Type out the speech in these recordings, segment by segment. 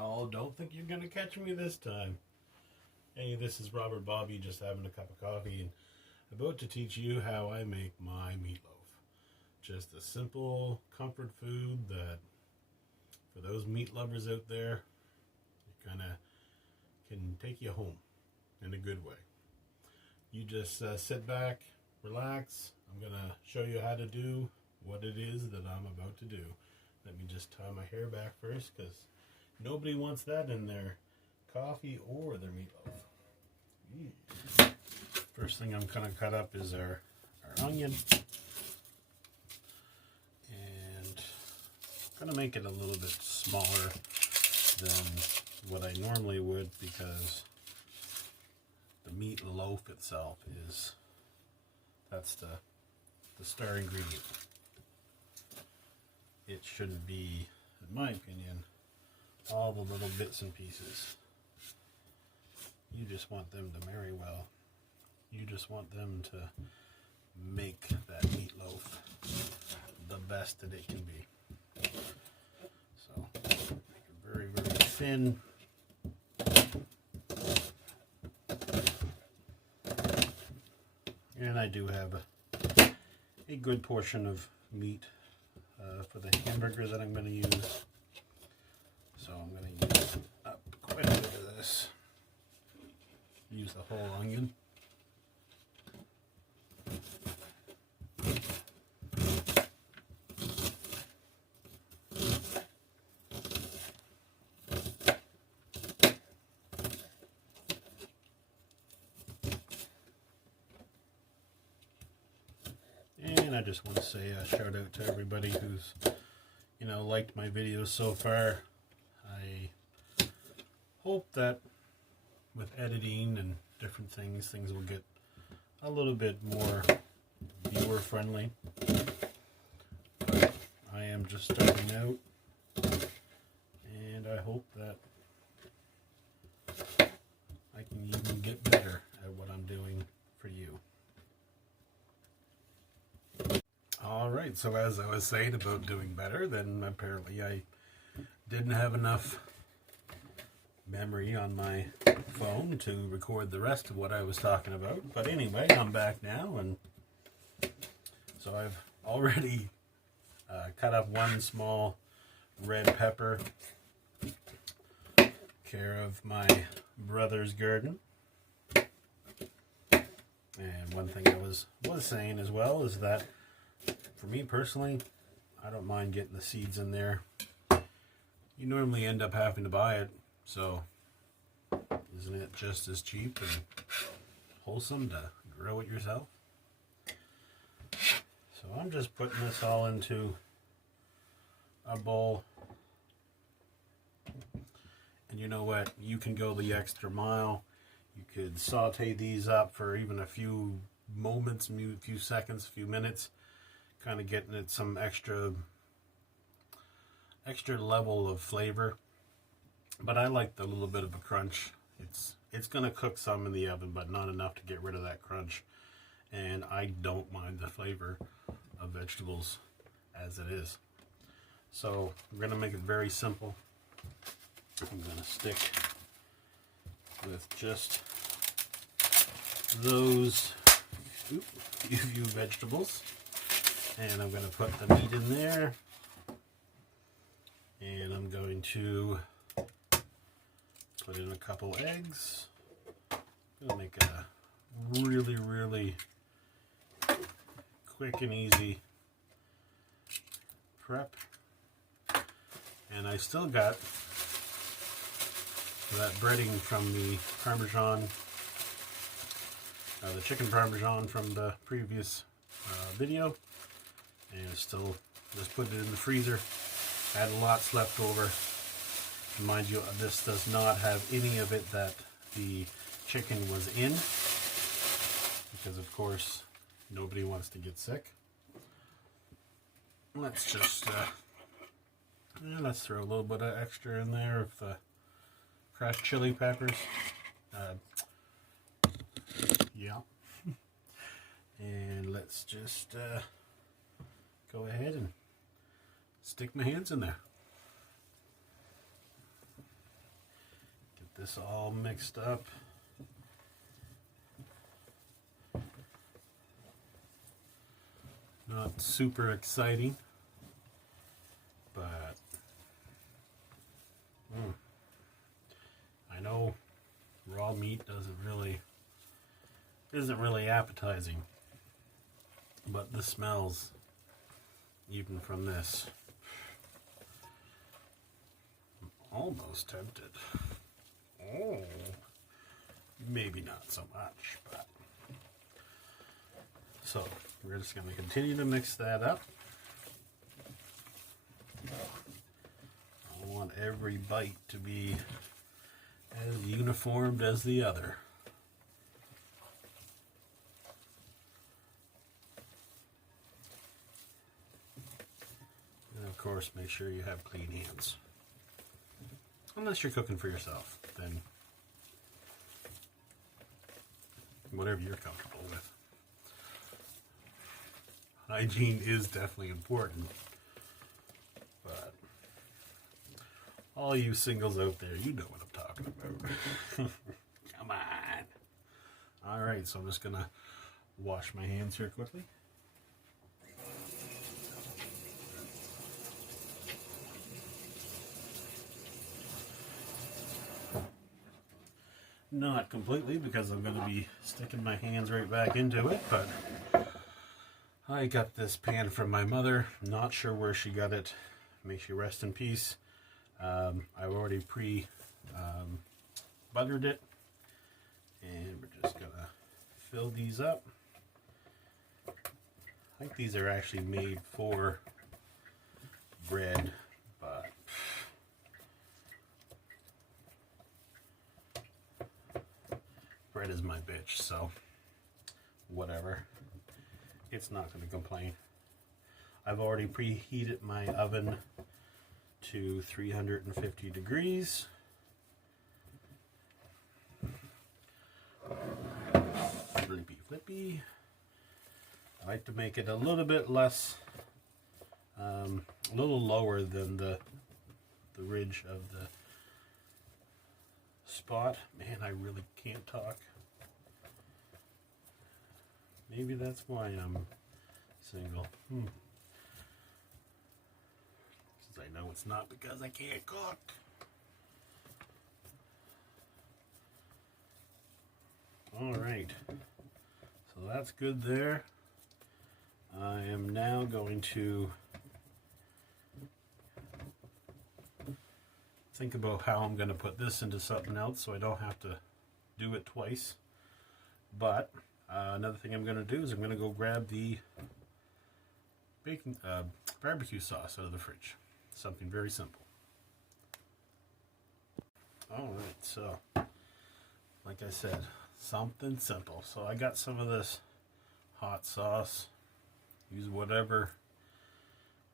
Oh, don't think you're gonna catch me this time. Hey, this is Robert Bobby, just having a cup of coffee and about to teach you how I make my meatloaf. Just a simple comfort food that, for those meat lovers out there, it kind of can take you home in a good way. You just sit back, relax. I'm gonna show you how to do what it is that I'm about to do. Let me just tie my hair back first, because nobody wants that in their coffee or their meatloaf. First thing I'm going to cut up is our onion. And I'm going to make it a little bit smaller than what I normally would, because the meatloaf itself that's the star ingredient. It shouldn't be, in my opinion, all the little bits and pieces. You just want them to marry well. You just want them to make that meatloaf the best that it can be. So, make it very, very thin. And I do have a good portion of meat for the hamburger that I'm going to use. So I'm going to use up quite a bit of this. Use the whole onion. And I just want to say a shout out to everybody who's, liked my videos so far. I hope that with editing and different things will get a little bit more viewer friendly. But I am just starting out, and I hope that I can even get better at what I'm doing for you. Alright, so as I was saying about doing better, then apparently I didn't have enough memory on my phone to record the rest of what I was talking about. But anyway, I'm back now, and so I've already cut up one small red pepper, care of my brother's garden. And one thing I was saying as well is that for me personally, I don't mind getting the seeds in there. You normally end up having to buy it, so isn't it just as cheap and wholesome to grow it yourself? So I'm just putting this all into a bowl. And you know what? You can go the extra mile. You could saute these up for even a few moments, a few seconds, a few minutes, kind of getting it some extra level of flavor. But I like the little bit of a crunch. It's going to cook some in the oven, but not enough to get rid of that crunch. And I don't mind the flavor of vegetables as it is. So we're going to make it very simple. I'm going to stick with just those few vegetables. And I'm going to put the meat in there. And I'm going to put in a couple eggs. I'm going to make a really, really quick and easy prep. And I still got that breading from the Parmesan, the chicken Parmesan from the previous video. And still just put it in the freezer. I had lots left over. Mind you, this does not have any of it that the chicken was in, because of course nobody wants to get sick. Let's just let's throw a little bit of extra in there of the crushed chili peppers. Yeah. And let's just go ahead and stick my hands in there. this all mixed up. Not super exciting, but I know raw meat isn't really appetizing, but the smells, even from this, I'm almost tempted. Oh, maybe not so much, but so we're just going to continue to mix that up. I want every bite to be as uniformed as the other. And of course, make sure you have clean hands. Unless you're cooking for yourself, then whatever you're comfortable with. Hygiene is definitely important, but all you singles out there, you know what I'm talking about. Come on. Alright, so I'm just going to wash my hands here quickly. Not completely, because I'm going to be sticking my hands right back into it, but I got this pan from my mother. Not sure where she got it. May she rest in peace. I've already buttered it, and we're just going to fill these up. I think these are actually made for bread, but bread is my bitch, so whatever. It's not going to complain. I've already preheated my oven to 350 degrees. Flippy flippy. I like to make it a little bit less, a little lower than the ridge of the spot. Man, I really can't talk. Maybe that's why I'm single. Since I know it's not because I can't cook. Alright. So that's good there. I am now going to think about how I'm going to put this into something else so I don't have to do it twice. But another thing I'm going to do is I'm going to go grab the barbecue sauce out of the fridge. Something very simple. Alright, so like I said, something simple. So I got some of this hot sauce. Use whatever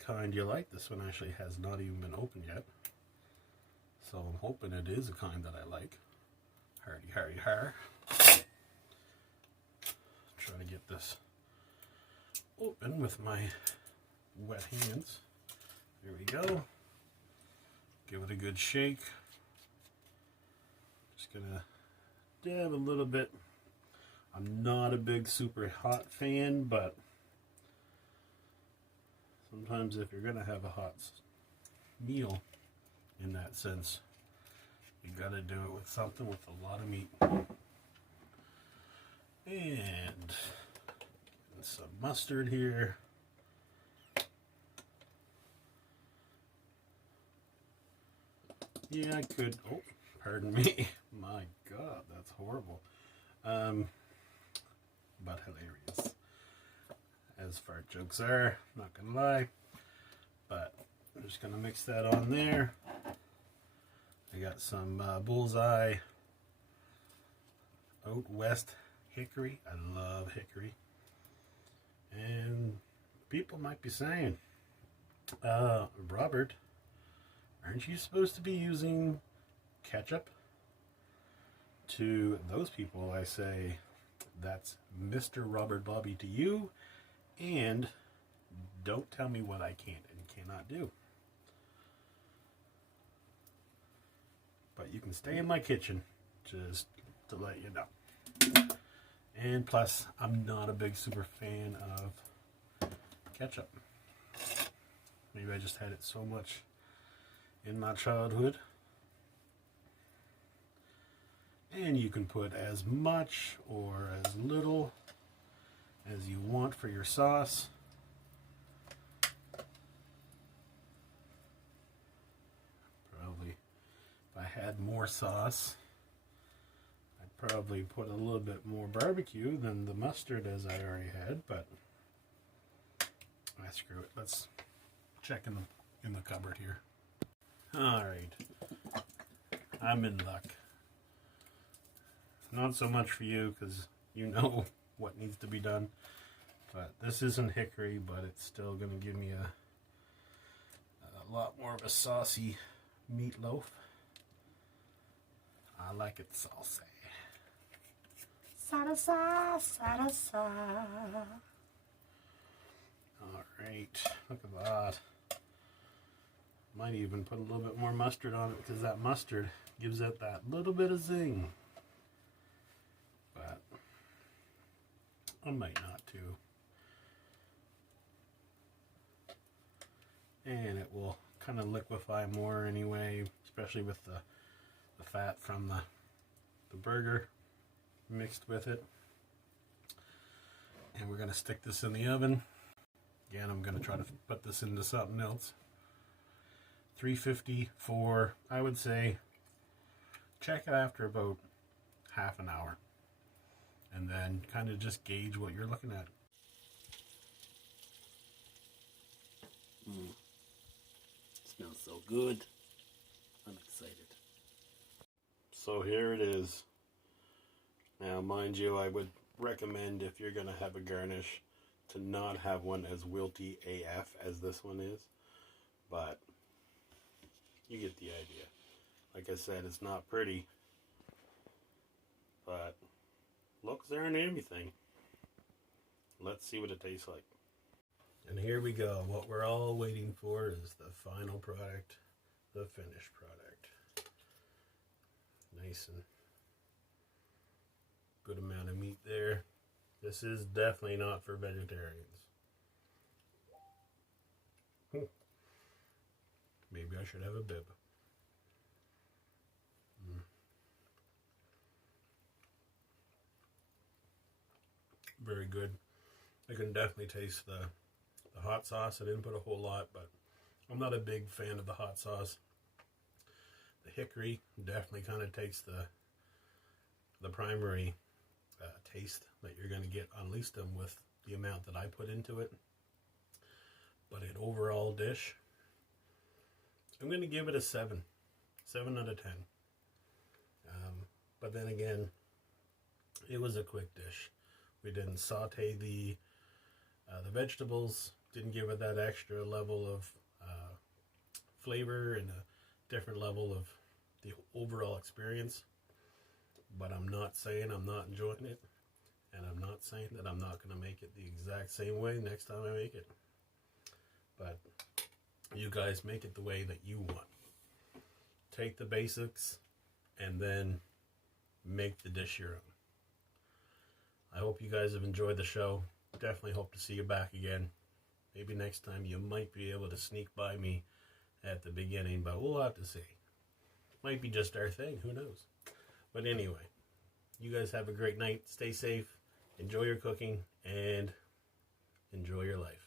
kind you like. This one actually has not even been opened yet. So I'm hoping it is a kind that I like. Hardy, hardy, har. Trying to get this open with my wet hands. There we go. Give it a good shake. Just gonna dab a little bit. I'm not a big super hot fan, but sometimes if you're gonna have a hot meal in that sense, you gotta do it with something with a lot of meat. And some mustard here. Yeah, I could, oh, pardon me. My God, that's horrible. But hilarious. As fart jokes are, not gonna lie. But I'm just gonna mix that on there. I got some Bullseye Out West hickory. I love hickory. And people might be saying, Robert, aren't you supposed to be using ketchup? To those people, I say, that's Mr. Robert Bobby to you, and don't tell me what I can and cannot do. But you can stay in my kitchen, just to let you know. And plus, I'm not a big super fan of ketchup. Maybe I just had it so much in my childhood. And you can put as much or as little as you want for your sauce. Probably, if I had more sauce, I'd probably put a little bit more barbecue than the mustard as I already had, but screw it. Let's check in the cupboard here. Alright. I'm in luck. Not so much for you, because you know what needs to be done. But this isn't hickory, but it's still going to give me a lot more of a saucy meatloaf. I like it saucy. Salsa, salsa. Alright, look at that. Might even put a little bit more mustard on it, because that mustard gives it that little bit of zing. But I might not too. And it will kind of liquefy more anyway, especially with the fat from the burger mixed with it. And we're going to stick this in the oven. Again, I'm going to try to put this into something else. 350 for, I would say, check it after about half an hour. And then kind of just gauge what you're looking at. Smells so good. I'm excited. So here it is. Now, mind you, I would recommend, if you're going to have a garnish, to not have one as wilty AF as this one is. But you get the idea. Like I said, it's not pretty, but looks aren't everything. Let's see what it tastes like. And here we go. What we're all waiting for is the final product, the finished product. Nice and good amount of meat there. This is definitely not for vegetarians. Maybe I should have a bib. Very good. I can definitely taste the hot sauce. I didn't put a whole lot, but I'm not a big fan of the hot sauce. The hickory definitely kind of takes the primary taste that you're going to get on Leastum with the amount that I put into it. But an overall dish, I'm going to give it a 7 out of 10. But then again, it was a quick dish. We didn't saute the vegetables, didn't give it that extra level of flavor and a different level of the overall experience. But I'm not saying I'm not enjoying it, and I'm not saying that I'm not going to make it the exact same way next time I make it. But you guys make it the way that you want. Take the basics and then make the dish your own. I hope you guys have enjoyed the show. Definitely hope to see you back again. Maybe next time you might be able to sneak by me at the beginning, but we'll have to see. Might be just our thing, who knows? But anyway, you guys have a great night. Stay safe, enjoy your cooking, and enjoy your life.